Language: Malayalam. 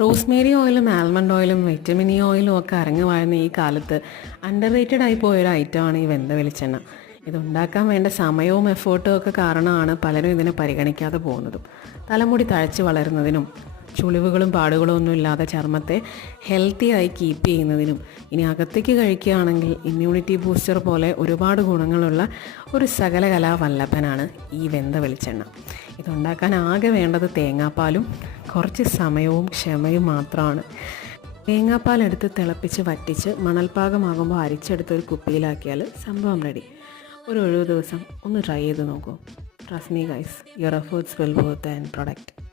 റോസ്മേരി ഓയിലും ആൽമണ്ട് ഓയിലും വിറ്റമിൻ ഇ ഓയിലും ഒക്കെ അരങ്ങ് വാഴുന്ന ഈ കാലത്ത് അണ്ടർ റേറ്റഡ് ആയി പോയൊരു ഐറ്റമാണ് ഈ വെന്ത വെളിച്ചെണ്ണ. ഇതുണ്ടാക്കാൻ വേണ്ട സമയവും എഫേർട്ടും ഒക്കെ കാരണമാണ് പലരും ഇതിനെ പരിഗണിക്കാതെ പോകുന്നതും. തലമുടി തഴച്ച് വളരുന്നതിനും ചുളിവുകളും പാടുകളും ഒന്നും ഇല്ലാതെ ചർമ്മത്തെ ഹെൽത്തി ആയി കീപ്പ് ചെയ്യുന്നതിനും ഇനി അകത്തേക്ക് കഴിക്കുകയാണെങ്കിൽ ഇമ്മ്യൂണിറ്റി ബൂസ്റ്റർ പോലെ ഒരുപാട് ഗുണങ്ങളുള്ള ഒരു സകലകലാ വല്ലഭനാണ് ഈ വെന്ത വെളിച്ചെണ്ണ. ഇതുണ്ടാക്കാൻ ആകെ വേണ്ടത് തേങ്ങാപ്പാലും കുറച്ച് സമയവും ക്ഷമയും മാത്രമാണ്. തേങ്ങാപ്പാലെടുത്ത് തിളപ്പിച്ച് വറ്റിച്ച് മണൽപ്പാകമാകുമ്പോൾ അരിച്ചെടുത്തൊരു കുപ്പിയിലാക്കിയാൽ സംഭവം റെഡി. ഒരു ഒഴിവ് ദിവസം ഒന്ന് ട്രൈ ചെയ്ത് നോക്കൂ. Trust me guys, your efforts will worth the end product.